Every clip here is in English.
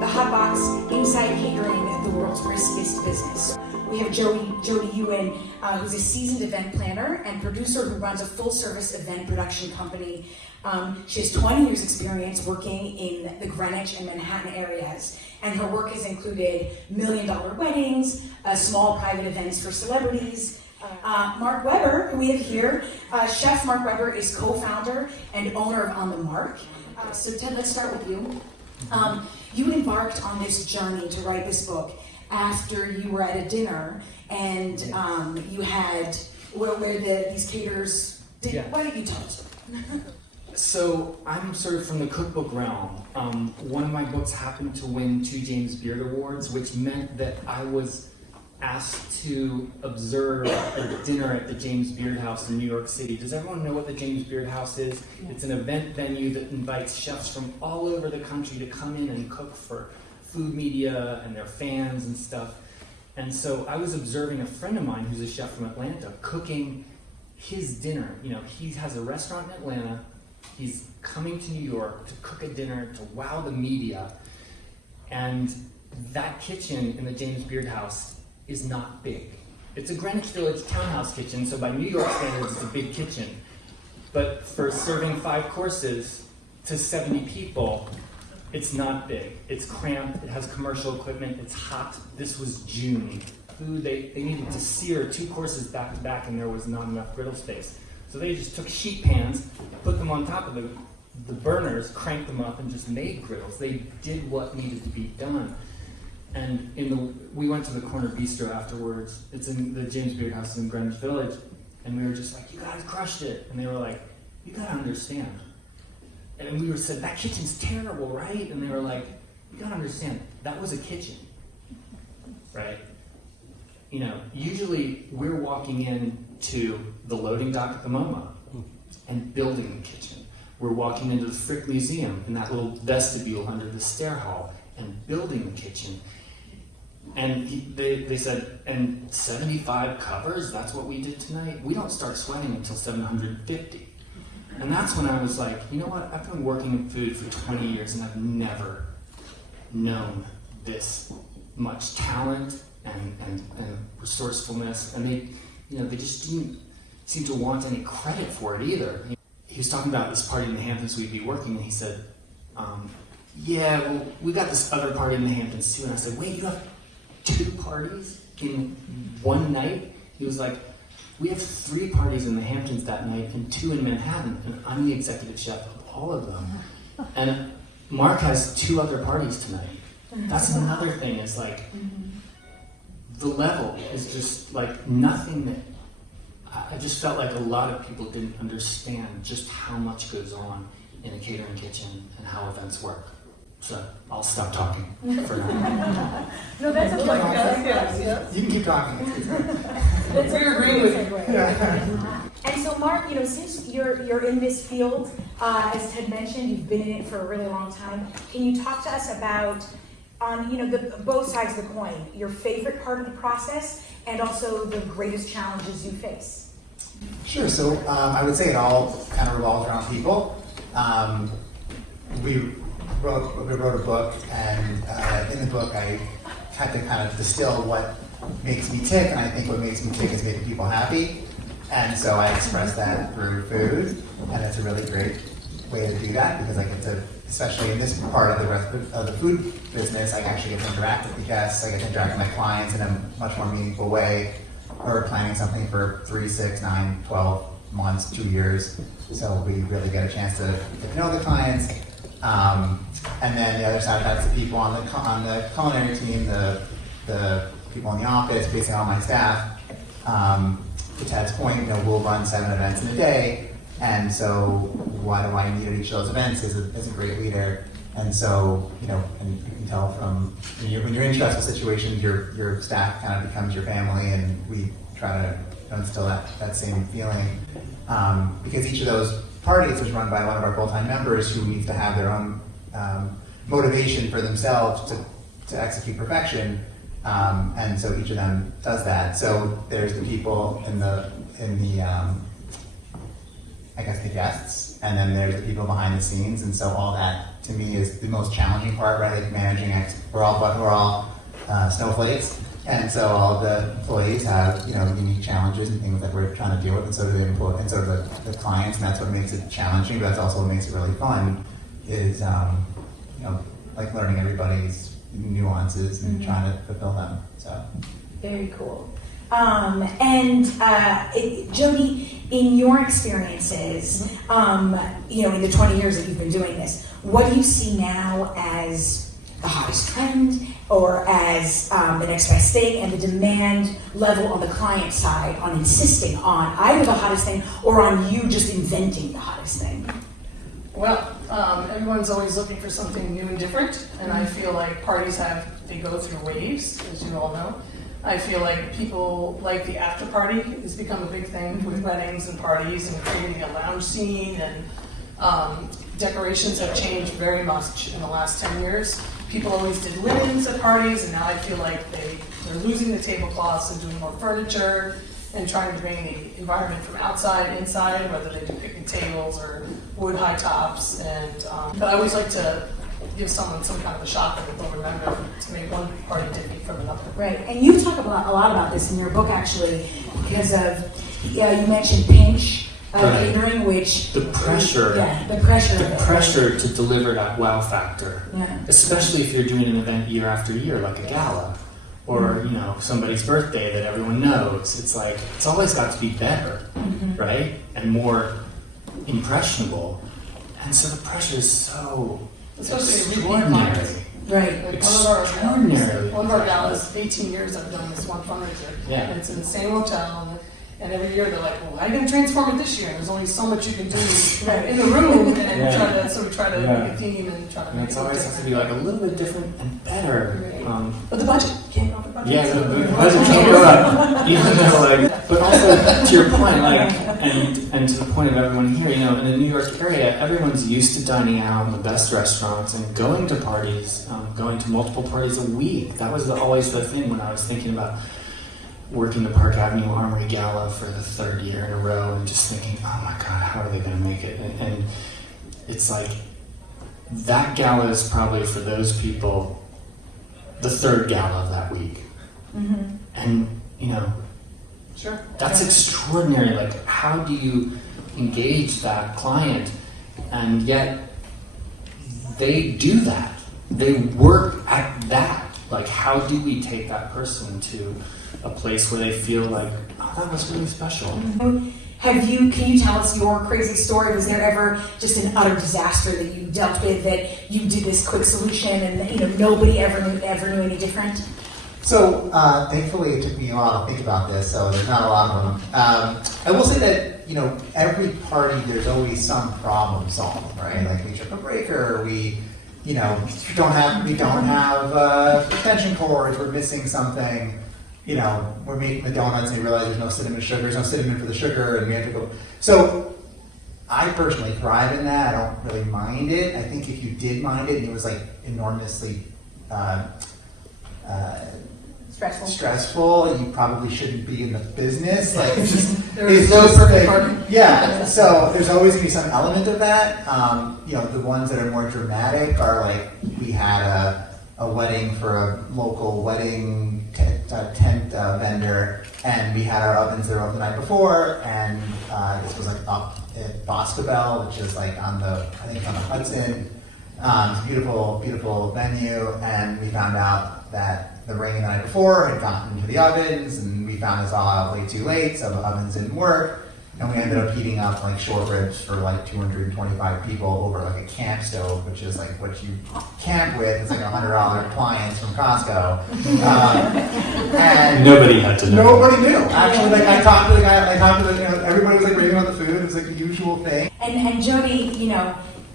the HOTBOX Inside Catering, the world's riskiest business. We have Jody Ewen, who's a seasoned event planner and producer who runs a full-service event production company. She has 20 years experience working in the Greenwich and Manhattan areas, and her work has included million-dollar weddings, small private events for celebrities. Marc Weber, who we have here, Chef Marc Weber is co-founder and owner of ONTHEMARC. So Ted, let's start with you. You embarked on this journey to write this book after you were at a dinner and you had these caterers did. Yeah. Why don't you tell us? So I'm sort of from the cookbook realm. One of my books happened to win 2 James Beard Awards, which meant that I was asked to observe a dinner at the James Beard House in New York City. Does everyone know what the James Beard House is? Yeah. It's an event venue that invites chefs from all over the country to come in and cook for food media and their fans and stuff. And so I was observing a friend of mine who's a chef from Atlanta cooking his dinner. You know, he has a restaurant in Atlanta. He's coming to New York to cook a dinner to wow the media. And that kitchen in the James Beard House is not big. It's a Greenwich Village townhouse kitchen, so by New York standards, it's a big kitchen. But for serving 5 courses to 70 people, it's not big. It's cramped, it has commercial equipment, it's hot. This was June. Food, they needed to sear 2 courses back to back and there was not enough griddle space. So they just took sheet pans, put them on top of the burners, cranked them up and just made griddles. They did what needed to be done. And we went to the Corner Bistro afterwards. It's in the James Beard House in Greenwich Village. And we were just like, you guys crushed it. And they were like, you gotta understand. And we said, that kitchen's terrible, right? And they were like, you gotta understand, that was a kitchen, right? You know, usually we're walking into the loading dock at the MoMA and building the kitchen. We're walking into the Frick Museum in that little vestibule under the stair hall and building the kitchen. And they said, and 75 covers, that's what we did tonight? We don't start sweating until 750. And that's when I was like, you know what, I've been working in food for 20 years and I've never known this much talent and resourcefulness. And they just didn't seem to want any credit for it either. He was talking about this party in the Hamptons we'd be working, and he said, yeah, well, we got this other party in the Hamptons too. And I said, wait, you have 2 parties in one night? He was like, we have 3 parties in the Hamptons that night and 2 in Manhattan, and I'm the executive chef of all of them. And Marc has 2 other parties tonight. That's another thing, is like, the level is just like nothing that, I just felt like a lot of people didn't understand just how much goes on in a catering kitchen and how events work. So I'll stop talking for now. No, that's a point. Yes. You can keep talking. That's We're agreeing with you. Yeah. And so, Marc, you know, since you're in this field, as Ted mentioned, you've been in it for a really long time. Can you talk to us about, both sides of the coin, your favorite part of the process and also the greatest challenges you face? Sure. So I would say it all kind of revolves around people. We wrote a book, and in the book I had to kind of distill what makes me tick, and I think what makes me tick is making people happy. And so I express that through food, and it's a really great way to do that because I get to, especially in this part of the food business, I actually get to interact with the guests, I get to interact with my clients in a much more meaningful way. We're planning something for 3, 6, 9, 12 months, 2 years, so we really get a chance to get to know the clients. And then the other side, that's the people on the culinary team, the people in the office, basically all my staff. To Ted's point, we'll run 7 events in a day, and so why do I need at each of those events as a great leader? And so, and you can tell from when you're in stressful situations, your staff kind of becomes your family, and we try to instill that same feeling. Because each of those parties is run by one of our full-time members who needs to have their own motivation for themselves to execute perfection. And so each of them does that. So there's the people in the I guess the guests, and then there's the people behind the scenes, and so all that to me is the most challenging part, right? Like managing, we're all snowflakes. And so all the employees have, unique challenges and things that we're trying to deal with, and so do the clients, and that's what makes it challenging, but that's also what makes it really fun, is, like learning everybody's nuances and trying to fulfill them, so. Very cool. Jody, in your experiences, in the 20 years that you've been doing this, what do you see now as the hottest trend, or as the next best thing, and the demand level on the client side on insisting on either the hottest thing or on you just inventing the hottest thing? Well, everyone's always looking for something new and different, and I feel like parties they go through waves, as you all know. I feel like people like the after party has become a big thing with weddings and parties and creating a lounge scene, and decorations have changed very much in the last 10 years. People always did linens at parties, and now I feel like they're losing the tablecloths and doing more furniture and trying to bring the environment from outside inside, whether they do picnic tables or wood high tops. But I always like to give someone some kind of a shock that they'll remember to make one party different from another. Right, and you talk a lot about this in your book, actually, because of, you mentioned pinch catering, which the pressure to deliver that wow factor, especially if you're doing an event year after year, like a gala, or somebody's birthday that everyone knows. It's like it's always got to be better, right, and more impressionable, and so the pressure is so extraordinary. Right. Like Extraordinary. one of our galas, 18 years I've done this one fundraiser, and it's in the same hotel, and every year they're like, well, how are you going to transform it this year? And there's only so much you can do in the room, and we try to make a theme and try to make it it's always has to be like a little bit different and better. Right. But the budget can't go up. The budget. Yeah, the budget can't go up. Even though, but also to your point, and to the point of everyone here, in the New York area, everyone's used to dining out in the best restaurants and going to parties, going to multiple parties a week. That was always the thing when I was thinking about working the Park Avenue Armory Gala for the 3rd year in a row, and just thinking, oh my God, how are they going to make it? And it's like, that gala is probably for those people the 3rd gala of that week. And, Sure. That's extraordinary. Like, how do you engage that client? And yet, they do that. They work at that. Like, how do we take that person to a place where they feel like, oh, that was really special? Can you tell us your crazy story? Was there ever just an utter disaster that you dealt with, that you did this quick solution and nobody ever knew any different? So thankfully it took me a while to think about this, so there's not a lot of them. I will say that, every party there's always some problem solved, right? Like we trip a breaker, we don't have extension cords, we're missing something. We're making the donuts and we realize there's no cinnamon for the sugar, and we have to go. So I personally thrive in that. I don't really mind it. I think if you did mind it and it was like enormously stressful, you probably shouldn't be in the business. Like There's no perfect party. Yeah. So there's always gonna be some element of that. The ones that are more dramatic are like, we had a wedding for a local wedding tent vendor, and we had our ovens there the night before, and this was like up at Boscobel, which is like on the Hudson. Beautiful, beautiful venue, and we found out that the rain the night before had gotten into the ovens, and we found this all out way too late, so the ovens didn't work. And we ended up heating up like short ribs for like 225 people over like a camp stove, which is like what you camp with. It's like $100 appliance from Costco. And Nobody had to know. Nobody knew. Actually, like I talked to the guy, everybody was like raving about the food. It was like a usual thing. And Jody,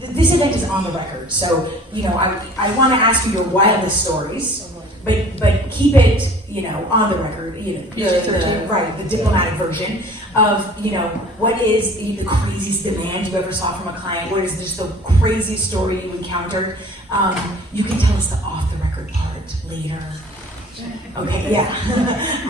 this event is on the record, so I want to ask you your wildest stories, but keep it on the record. Right, the diplomatic version of what is the craziest demand you ever saw from a client. What is just the craziest story you encountered? You can tell us the off the record part later. Okay, yeah,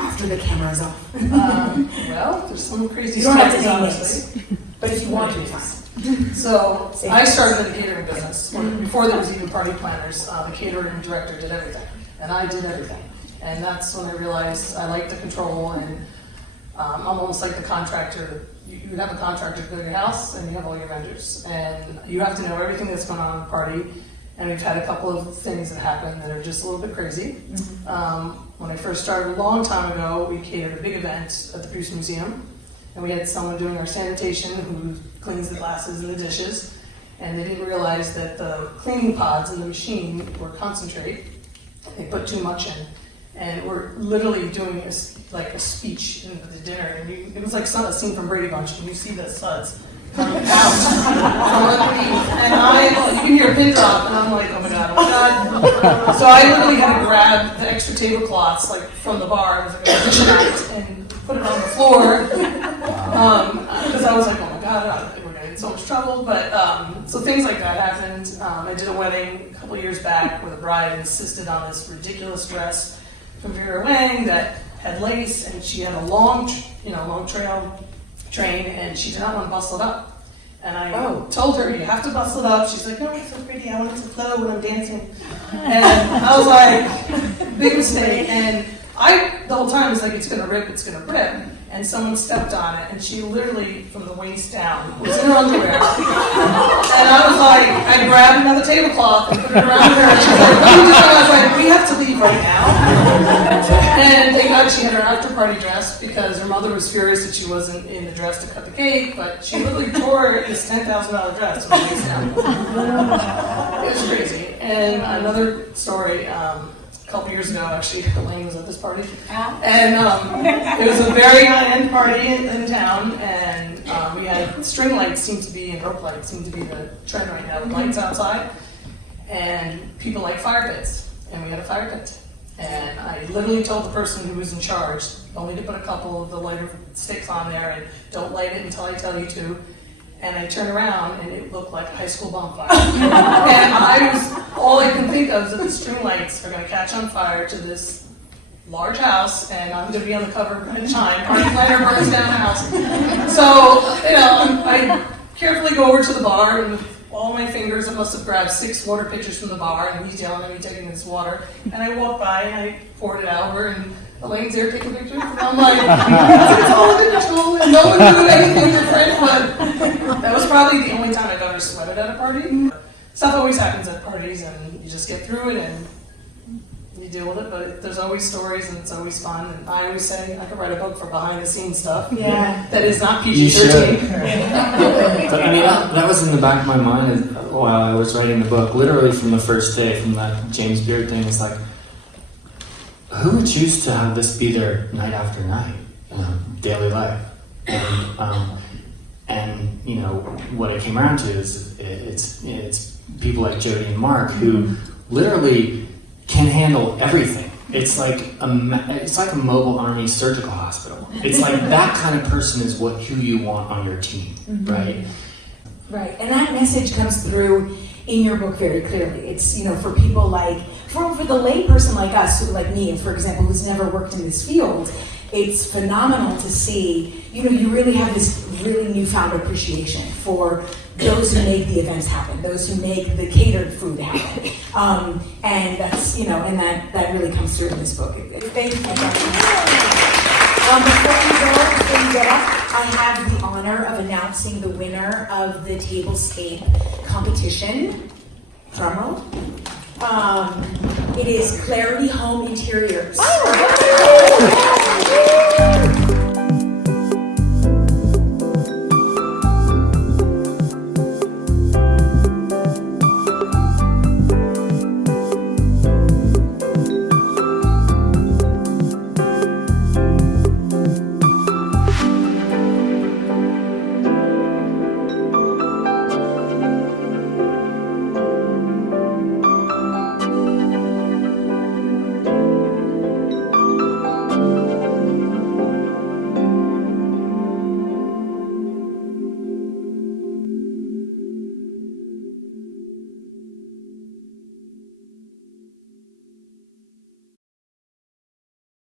after the camera's off. Well, there's some crazy You don't have to stories, name honestly. names, but if you want to, it's fine. So I started in the catering business. Before there was even party planners, the catering director did everything. And I did everything. And that's when I realized I like the control, and I'm almost like the contractor. You have a contractor go to your house and you have all your vendors. And you have to know everything that's going on in the party. And we've had a couple of things that happen that are just a little bit crazy. When I first started a long time ago, we catered a big event at the Bruce Museum. And we had someone doing our sanitation who cleans the glasses and the dishes. And they didn't realize that the cleaning pods in the machine were concentrate. They put too much in. And we're literally doing a speech in the dinner. And it was like a scene from Brady Bunch. And you see the suds coming out from underneath. And you can hear a pin drop. And I'm like, oh my God. So I literally had to grab the extra tablecloths from the bar. It was like a fishing act, and put it on the floor. Because I was like, oh my God, I think we're going to get in so much trouble. But so things like that happened. I did a wedding a couple years back where the bride insisted on this ridiculous dress from Vera Wang that had lace, and she had a long train, and she did not want to bustle it up. And I told her, you have to bustle it up. She's like, no, it's so pretty. I want it to flow when I'm dancing. And I was like, big mistake. And the whole time was like, it's going to rip, it's going to rip. And someone stepped on it, and she literally, from the waist down, was in her underwear. And I was like, I grabbed another tablecloth and put it around her. And she's like, what are you doing? I was like, we have to leave right now. And thank God she had her after party dress, because her mother was furious that she wasn't in the dress to cut the cake, but she literally tore this $10,000 dress from the waist down. It was crazy. And another story, a couple years ago, actually, Elaine was at this party, and it was a very high-end party in town, and we had string lights and rope lights seem to be the trend right now, with lights outside, and people like fire pits, and we had a fire pit, and I literally told the person who was in charge only to put a couple of the lighter sticks on there, and don't light it until I tell you to. And I turned around, and it looked like a high school bonfire. And all I can think of is that the string lights are going to catch on fire to this large house, and I'm going to be on the cover of Greenwich. Party planner burns down the house. So, I carefully go over to the bar, and with all my fingers, I must have grabbed 6 water pitchers from the bar, and he's yelling at me, taking this water. And I walk by, and I poured it out over, and Elaine's there taking pictures, and I'm like, it's all under control, and no one knew anything different, but that was probably the only time I've ever sweated at a party. Stuff always happens at parties, and you just get through it, and you deal with it, but there's always stories, and it's always fun, and I always say I could write a book for behind-the-scenes stuff that is not PG-13. But, I mean, that was in the back of my mind while I was writing the book, literally from the first day, from that James Beard thing. It's like, who would choose to have this be their night after night, daily life? And what it came around to is it's people like Jody and Marc who literally can handle everything. It's like a mobile army surgical hospital. It's like that kind of person is who you want on your team, right? Right, and that message comes through in your book very clearly. It's, for people for the lay person like us, like me, for example, who's never worked in this field, it's phenomenal to see, you really have this really newfound appreciation for those who make the events happen, those who make the catered food happen. And that's, and that really comes through in this book. Thank you. Before we get up, I have the honor of announcing the winner of the Tablescape competition. Drumroll. It is Clarity Home Interiors.